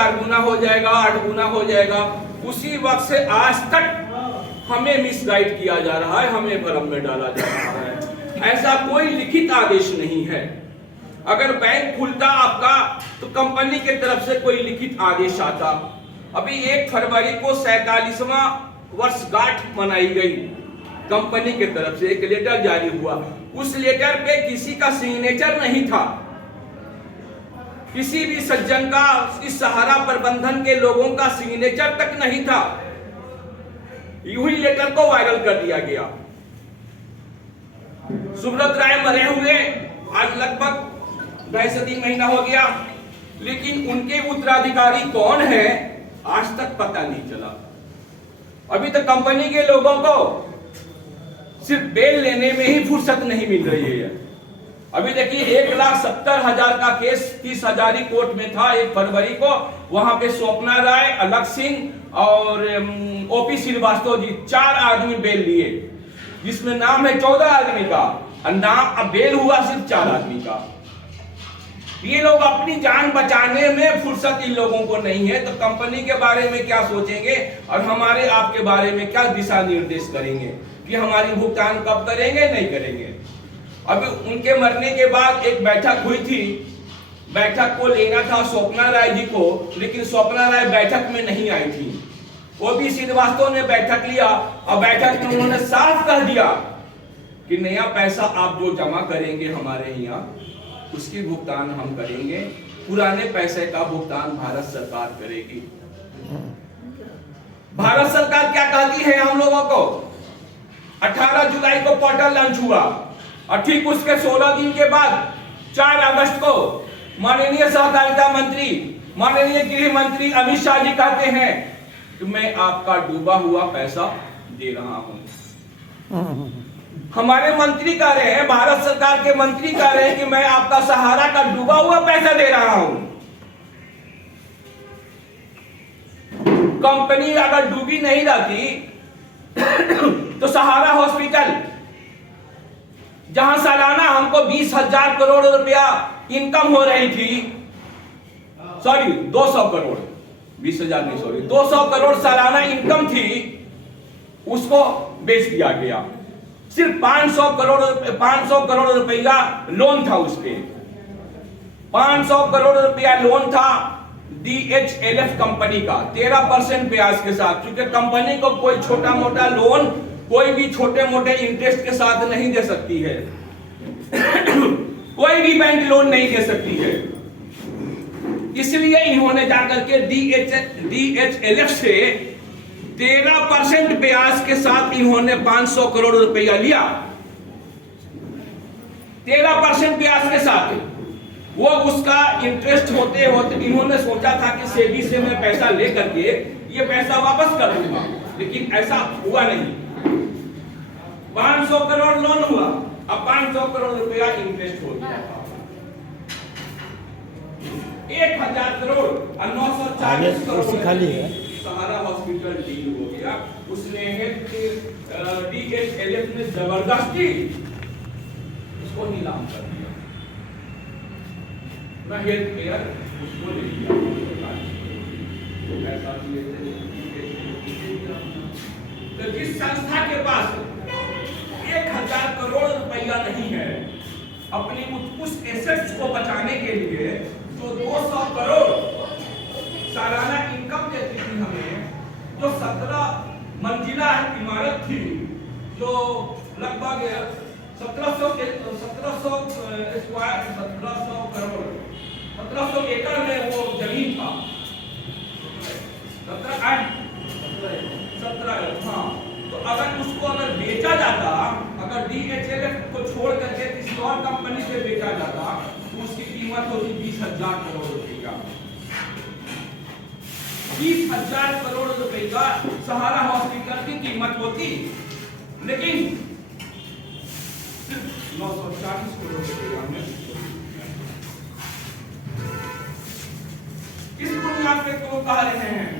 4 गुना हो जाएगा, 8 गुना हो जाएगा। उसी वक्त से आज तक हमें मिसगाइड किया जा रहा है, हमें भ्रम में डाला जा रहा है। ऐसा कोई लिखित आदेश नहीं है। अगर बैंक खुलता आपका तो कंपनी की तरफ से कोई लिखित आदेश आता। अभी 1 फरवरी को 47वां वर्षगांठ मनाई गई, कंपनी की तरफ से एक लेटर जारी हुआ। उस लेटर पे किसी का सिग्नेचर नहीं था, किसी भी सज्जन का, इस सहारा प्रबंधन के लोगों का सिग्नेचर तक नहीं था। यूं ही लेटर को वायरल कर दिया गया। सुब्रत राय मरे हुए आज लगभग 2.5 महीना हो गया, लेकिन उनके उत्तराधिकारी कौन है आज तक पता नहीं चला। अभी तक कंपनी के लोगों को सिर्फ बेल लेने में ही फुर्सत नहीं मिल रही है। अभी देखिए 1,70,000 का केस 30,000 कोर्ट में था 1 फरवरी को। वहां पे स्वप्ना राय, अलग सिंह और ओपी श्रीवास्तव जी 4 आदमी बेल लिए, जिसमें नाम है 14 आदमी का, नाम अब बेल हुआ सिर्फ 4 आदमी का। ये लोग अपनी जान बचाने में फुर्सत इन लोगों को नहीं है, तो कंपनी के बारे में क्या सोचेंगे और हमारे आपके बारे में क्या दिशा निर्देश करेंगे कि हमारी भुगतान कब करेंगे, नहीं करेंगे। अभी उनके मरने के बाद एक बैठक हुई थी, बैठक को लेना था स्वप्ना राय जी को, लेकिन स्वप्ना राय बैठक में नहीं आई थी। ओपी श्रीवास्तव ने बैठक लिया और बैठक में उन्होंने साफ कह दिया कि नया पैसा आप जो जमा करेंगे हमारे यहाँ, उसकी भुगतान हम करेंगे, पुराने पैसे का भुगतान भारत सरकार करेगी। भारत सरकार क्या कहती है हम लोगों को? 18 जुलाई को पोर्टल लॉन्च हुआ और ठीक उसके 16 दिन के बाद 4 अगस्त को माननीय सहकारिता मंत्री, माननीय गृह मंत्री अमित शाह जी कहते हैं कि मैं आपका डूबा हुआ पैसा दे रहा हूं। हमारे मंत्री कह रहे हैं, भारत सरकार के मंत्री कह रहे हैं कि मैं आपका सहारा का डूबा हुआ पैसा दे रहा हूं। कंपनी अगर डूबी नहीं रहती तो सहारा हॉस्पिटल, जहां सालाना हमको 20,000 करोड़ रुपया इनकम हो रही थी, सॉरी 200 करोड़, 20,000 नहीं, सॉरी 200 करोड़ सालाना इनकम थी, उसको बेच दिया गया। सिर्फ 500 करोड़ रुपया लोन था उस पे, 500 करोड़ रुपया लोन था DHLF कंपनी का 13% ब्याज के साथ। क्योंकि कंपनी को कोई छोटा मोटा लोन कोई भी छोटे मोटे इंटरेस्ट के साथ नहीं दे सकती है कोई भी बैंक लोन नहीं दे सकती है। इसलिए इन्होंने जाकर के DHLF से 13% ब्याज के साथ इन्होंने 500 करोड़ रुपया लिया। 13% ब्याज के साथ वो उसका इंटरेस्ट होते होते इन्होंने सोचा था कि सेबी से मैं पैसा लेकर के ये पैसा वापस कर दूंगा, लेकिन ऐसा हुआ नहीं। 500 करोड़ लोन हुआ, अब 500 करोड़ रुपया इंटरेस्ट हो गया। 1,000 करोड़ और 940 करोड़ सहारा हॉस्पिटल डील हो गया। उसने DHLF ने जबरदस्ती उसको नीलाम कर दिया, हेल्थ केयर उसको ले लिया। तो जिस संस्था के पास 1,000 करोड़ रुपया नहीं है, अपनी उस एसेट्स को बचाने के लिए जो 200 करोड़ सालाना इनकम देती थी हमें, जो 17 मंजिला इमारत थी, जो लगभग 1700 एकड़ में वो जमीन था, 17 हाँ, तो अगर उसको अगर बेचा जाता, अगर DHLF को छोड़ करके किसी और कंपनी से बेचा जाता तो उसकी कीमत होती 20,000 करोड़ रुपया। 20,000 करोड़ रुपए का सहारा हॉस्पिटल की कीमत होती, लेकिन सिर्फ 940 करोड़ रुपया में। किस बुनियाद पे तो कह रहे हैं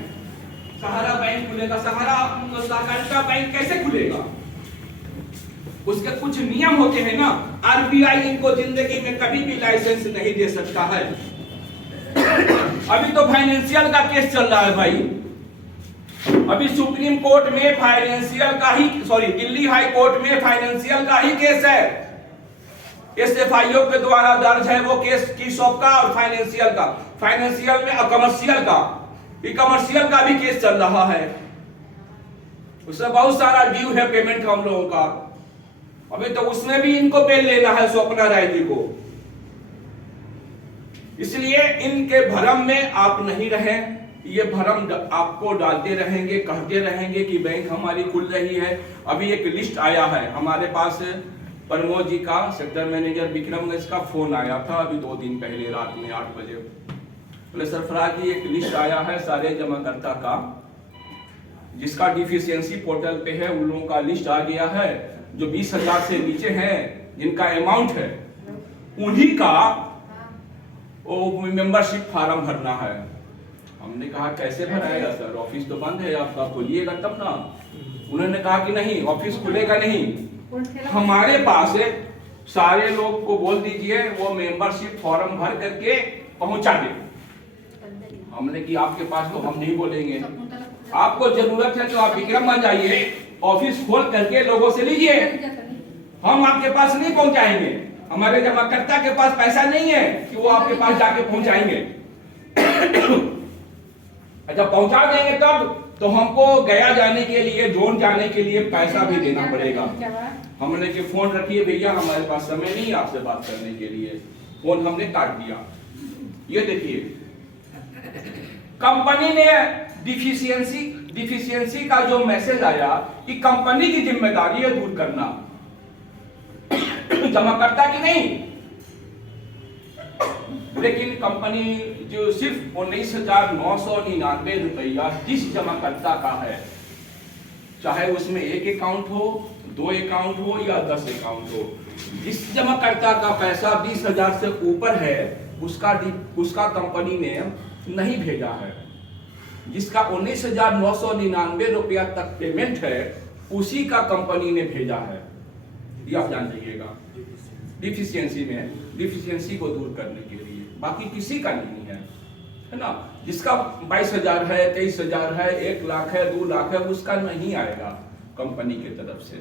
सहारा बैंक खुलेगा? सहारा सहकारिता बैंक कैसे खुलेगा? उसके कुछ नियम होते हैं ना। RBI इनको जिंदगी में कभी भी लाइसेंस नहीं दे सकता है। अभी तो फाइनेंशियल का केस चल रहा है भाई। अभी सुप्रीम कोर्ट में फाइनेंशियल का ही, सॉरी दिल्ली हाई कोर्ट में फाइनेंशियल का ही केस है। एसएफआईओ के द्वारा दर्ज है वो केस कीसॉप का और फाइनेंशियल का। फाइनेंशियल में कमर्शियल का, कमर्शियल का भी केस चल रहा है। उससे बहुत सारा ड्यू है पेमेंट हम लोगों का। अभी तो उसमें भी इनको बेल लेना है स्वप्ना राय जी को। इसलिए इनके भ्रम में आप नहीं रहें। ये भ्रम आपको डालते रहेंगे, कहते रहेंगे कि बैंक हमारी खुल रही है। अभी एक लिस्ट आया है हमारे पास, प्रमोद जी का, सेक्टर मैनेजर विक्रमगंज का फोन आया था अभी 2 दिन पहले रात में 8 बजे। बोले सरफराज जी एक लिस्ट आया है सारे जमाकर्ता का, जिसका डिफिशियंसी पोर्टल पे है, उन लोगों का लिस्ट आ गया है। जो 20,000 से नीचे हैं, जिनका अमाउंट है, उन्हीं का वो मेंबरशिप फार्म भरना है। हमने कहा कैसे भराएगा सर, ऑफिस तो बंद है आपका, खोलिएगा तब ना। उन्होंने कहा कि नहीं ऑफिस खुलेगा नहीं, हमारे पास सारे लोग को बोल दीजिए वो मेंबरशिप फॉर्म भर करके पहुंचा दे। हमने कि आपके पास तो हम नहीं बोलेंगे, आपको जरूरत है तो आप विक्रमगंज जाइए, ऑफिस खोल करके लोगों से लीजिए, हम आपके पास नहीं पहुंचाएंगे। हमारे जमाकर्ता के पास पैसा नहीं है कि वो आपके पास जाके पहुंचाएंगे। अच्छा पहुंचा देंगे तब तो हमको गया जाने के लिए, जोन जाने के लिए पैसा भी देना पड़ेगा। हमने कि फोन रखिए भैया, हमारे पास समय नहीं है आपसे बात करने के लिए, फोन हमने काट दिया। ये देखिए कंपनी ने डिफिशियंसी का जो मैसेज आया कि कंपनी की जिम्मेदारी है दूर करना, जमाकर्ता की नहीं। लेकिन कंपनी जो सिर्फ 19,999 रुपया जिस जमाकर्ता का है, चाहे उसमें 1 अकाउंट हो, 2 अकाउंट हो या 10 अकाउंट हो, जिस जमाकर्ता का पैसा 20,000 से ऊपर है उसका कंपनी ने नहीं भेजा है। जिसका 19,999 रुपया तक पेमेंट है उसी का कंपनी ने भेजा है। ये आप जान जाइएगा डिफिशियंसी को दूर करने के लिए, बाकी किसी का नहीं है ना। जिसका 22,000 है, 23,000 है, 1 लाख है, 2 लाख है, उसका नहीं आएगा कंपनी की तरफ से।